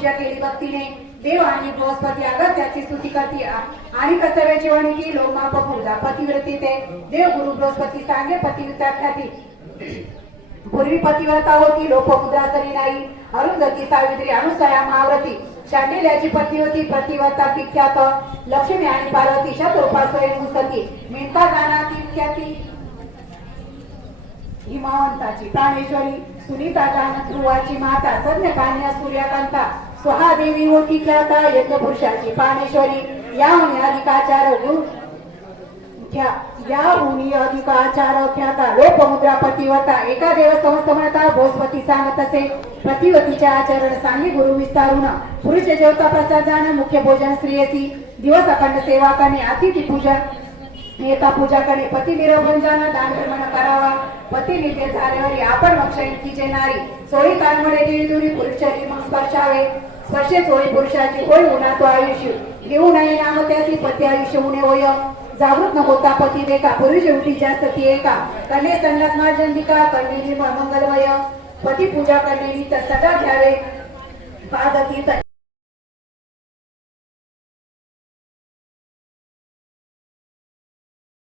पूजा केली भक्तीने देव आणि बृहस्पती अगस्त्याची स्तुती करती आणि कर्तव्याची वणीकी लोकमाप पूजा पतिव्रती ते देव गुरु बृहस्पती सांगे पतिव्रता ख्याती पूर्वी पतिव्रता होती लोपमुद्रा तरी नाही अरुंधती सावित्री अनुसया महाव्रती शांडिल्याची पत्नी होती प्रतिव्रता विख्यात लक्ष्मी आणि पार्वती शत्रुपासोय मुसती मेहता जानाती ख्याती हिमावंताची प्राणेश्वरी सुनीता जानक ध्रुवाची माता सज्ञ कान्या सूर्यकांता स्वहा देवी होती ख्याता यज्ञ पुरुषाची प्राणेश्वरी या अधिकाचार अधिकाचार ख्याता लोपमुद्रा पतिव्रता एका देव समस्त म्हणता बृहस्पती सांगत असे प्रतिवतीचे आचरण सांगी गुरु विस्तारून पुरुष जेवता प्रसाद जाण मुख्य भोजन स्त्रियसी दिवस अखंड सेवा करणे अतिथी पूजन एका पूजा करणे पती निरोगन जाणं दान कर्मण करावा पती नित्य झाल्यावर आपण मोक्षाची जे नारी सोळी काळमध्ये गेली दुरी पुरुषाची मग स्पर्शावे स्पर्शे सोळी पुरुषाची होय उन्हा तो आयुष्य घेऊ नये नाम त्याची पती आयुष्य उणे होय जागृत न होता पती देखा पुरुष उठी जास्त ती एका कन्ये संन्यास मार्जनिका कन्ये मंगलमय पती पूजा करणे सदा घ्यावे पादतीत